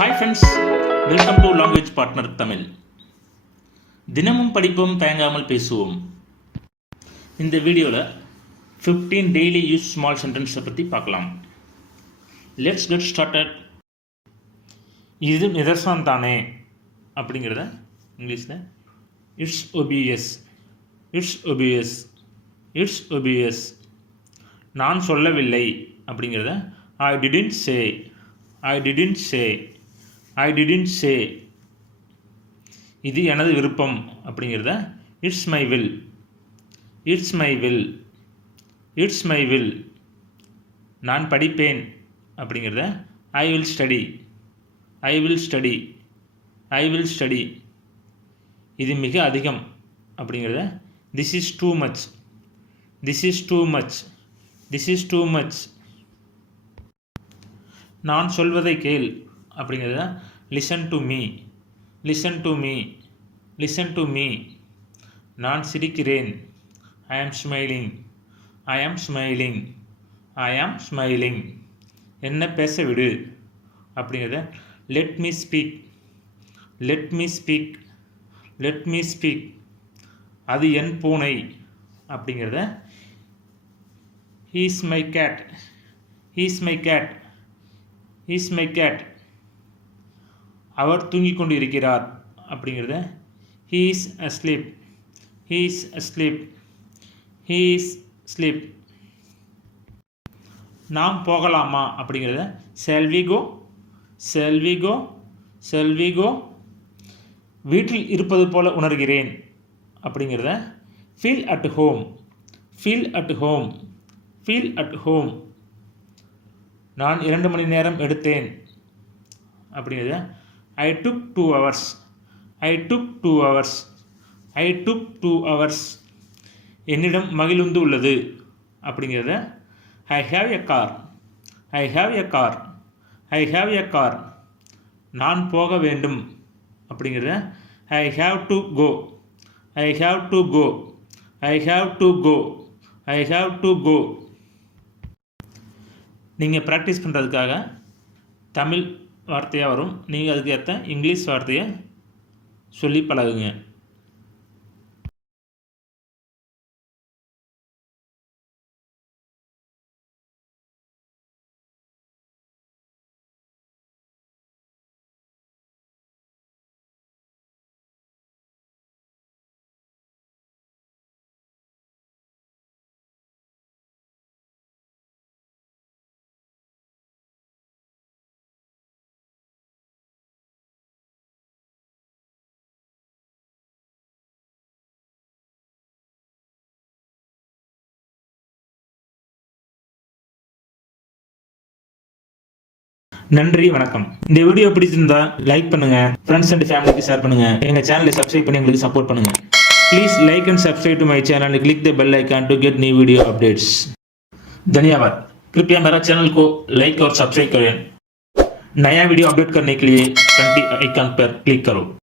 Hi friends, welcome to language partner Tamil. தினமும் படிப்போம், தயங்காமல் பேசுவோம். இந்த வீடியோவில் 15 டெய்லி யூஸ் ஸ்மால் சென்டென்ஸை பற்றி பார்க்கலாம். Let's get started. இது நிதர்சனம் தானே அப்படிங்கிறத இங்கிலீஷில் it's obvious, it's obvious, it's obvious. நான் சொல்லவில்லை அப்படிங்கிறத I didn't say, I didn't say, I didn't say. இது எனது விருப்பம் அப்படிங்கிறத it's my will, it's my will, it's my will. நான் படிப்பேன் அப்படிங்கிறத I will study, I will study, I will study. இது மிக அதிகம் அப்படிங்கிறத this is too much, this is too much, this is too much. நான் சொல்வதை கேள் அப்படிங்கிறத listen to me, listen to me, listen to me. நான் சிரிக்கிறேன் ஐ ஆம் ஸ்மைலிங், ஐ ஆம் ஸ்மைலிங், ஐ ஆம் ஸ்மைலிங். என்ன பேச விடு அப்படிங்கிறத let me speak, let me speak, let me speak. அது என் பூனை அப்படிங்கிறத he is my cat, he is my cat, he is my cat. அவர் தூங்கிக் கொண்டு இருக்கிறார் அப்படிங்கிறத he is asleep, he is asleep, he is asleep. நாம் போகலாமா அப்படிங்கிறத shall we go, shall we go, shall we go. வீட்டில் இருப்பது போல உணர்கிறேன் அப்படிங்கிறத feel at home, feel at home, feel at home. நான் 2 மணி நேரம் எடுத்தேன் அப்படிங்கிறத I took 2 hours, I took 2 hours, I took 2 hours. என்னிடம் மகிழுந்து உள்ளது அப்படிங்கிறத I have a car, I have a car, I have a car. நான் போக வேண்டும் அப்படிங்கிறத I have to go, I have to go, I have to go, I have to go. நீங்கள் practice பண்ணுறதுக்காக தமிழ் வார்த்தையாக வரும், நீங்கள் அதுக்கு ஏற்ற இங்கிலீஷ் வார்த்தையை சொல்லி பழகுங்க. நன்றி, வணக்கம். இந்த வீடியோ பிடிச்சிருந்தா லைக் பண்ணுங்க, ஃப்ரெண்ட்ஸ் அண்ட் ஃபேமிலிக்கு ஷேர் பண்ணுங்க, எங்க சேனலை சப்ஸ்கிரைப் பண்ணி எங்களுக்கு சப்போர்ட் பண்ணுங்க. Please like and subscribe to my channel, click the bell icon to get new video updates. धन्यवाद. कृपया मेरा चैनल को लाइक और सब्सक्राइब करें. नया वीडियो अपडेट करने के लिए घंटी आइकन पर क्लिक करो.